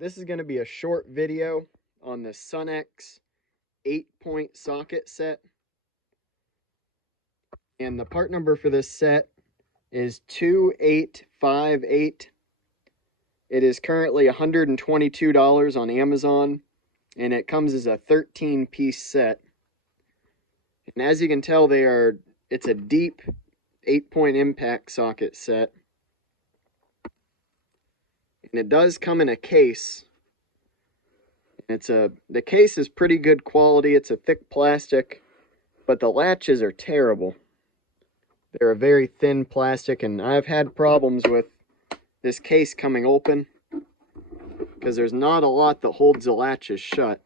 This is going to be a short video on the Sunex 8-point socket set. And the part number for this set is 2858. It is currently $122 on Amazon, and it comes as a 13-piece set. And as you can tell, it's a deep 8-point impact socket set. And it does come in a case. The case is pretty good quality. It's a thick plastic, but the latches are terrible. They're a very thin plastic, and I've had problems with this case coming open because there's not a lot that holds the latches shut.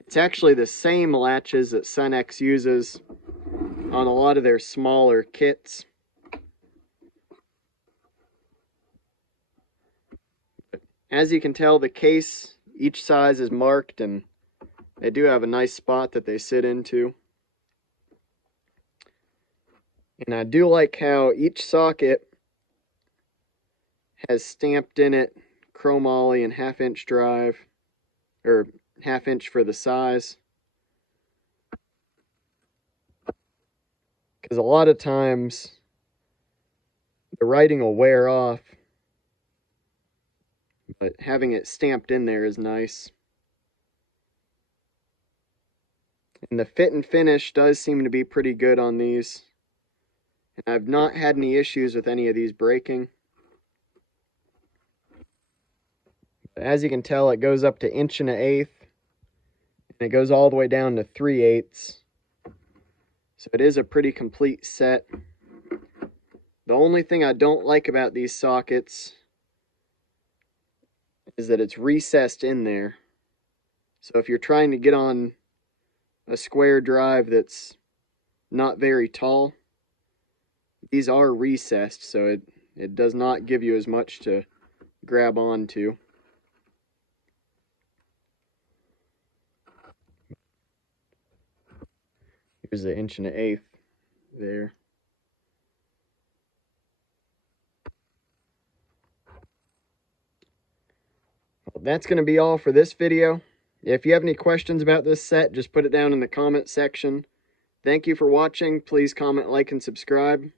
It's actually the same latches that Sunex uses on a lot of their smaller kits. As you can tell, the case, each size is marked, and they do have a nice spot that they sit into. And I do like how each socket has stamped in it chromoly and 1/2-inch drive, or 1/2 inch for the size. Because a lot of times the writing will wear off, but having it stamped in there is nice. And the fit and finish does seem to be pretty good on these. And I've not had any issues with any of these breaking. But as you can tell, it goes up to 1 1/8, and it goes all the way down to 3/8. So it is a pretty complete set. The only thing I don't like about these sockets is that it's recessed in there. So if you're trying to get on a square drive that's not very tall, these are recessed, so it does not give you as much to grab onto. Here's the 1 1/8 there. Well, that's going to be all for this video. If you have any questions about this set, just put it down in the comment section. Thank you for watching. Please comment, like, and subscribe.